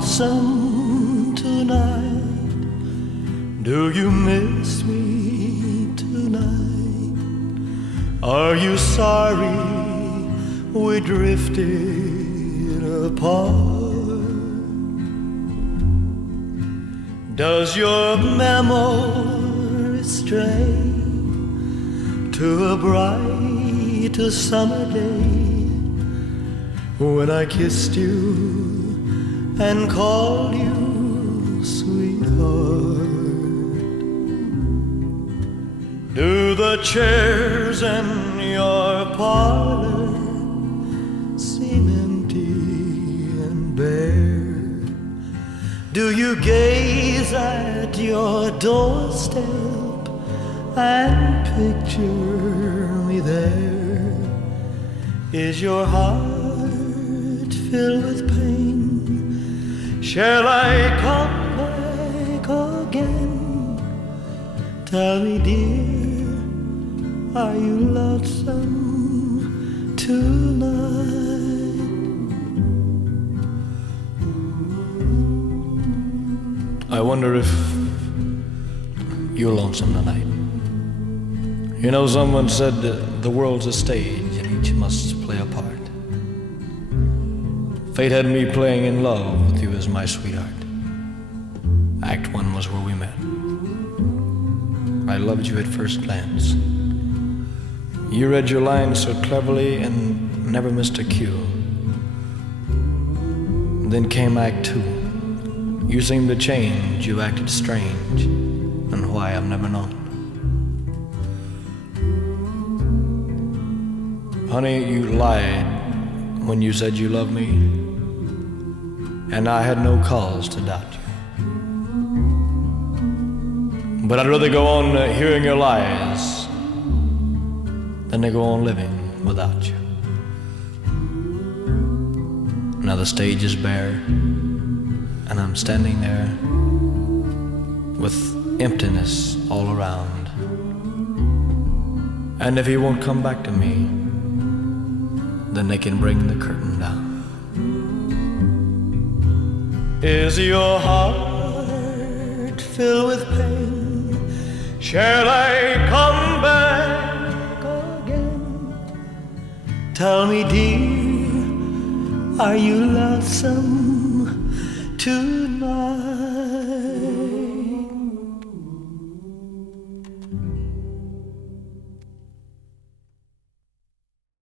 lonesome tonight? Do you miss me tonight? Are you sorry we drifted apart? Does your memory stray to a bright summer day when I kissed you and called you sweetheart? Do the chairs in your parlor seem empty and bare? Do you gaze at your doorstep and picture me there? Is your heart filled with pain? Shall I come back again? Tell me, dear, are you lonesome tonight? I wonder if you're lonesome tonight. You know, someone said the world's a stage and each must play a part. Fate had me playing in love with you as my sweetheart. Act 1 was where we met. I loved you at first glance. You read your lines so cleverly and never missed a cue. Then came Act 2. You seemed to change, you acted strange, and why I've never known. Honey, you lied when you said you loved me, and I had no cause to doubt you. But I'd rather go on hearing your lies than to go on living without you. Now the stage is bare, and I'm standing there with emptiness all around. And if he won't come back to me, then they can bring the curtain down. Is your heart filled with pain? Shall I come back again? Tell me, dear, are you lonesome too?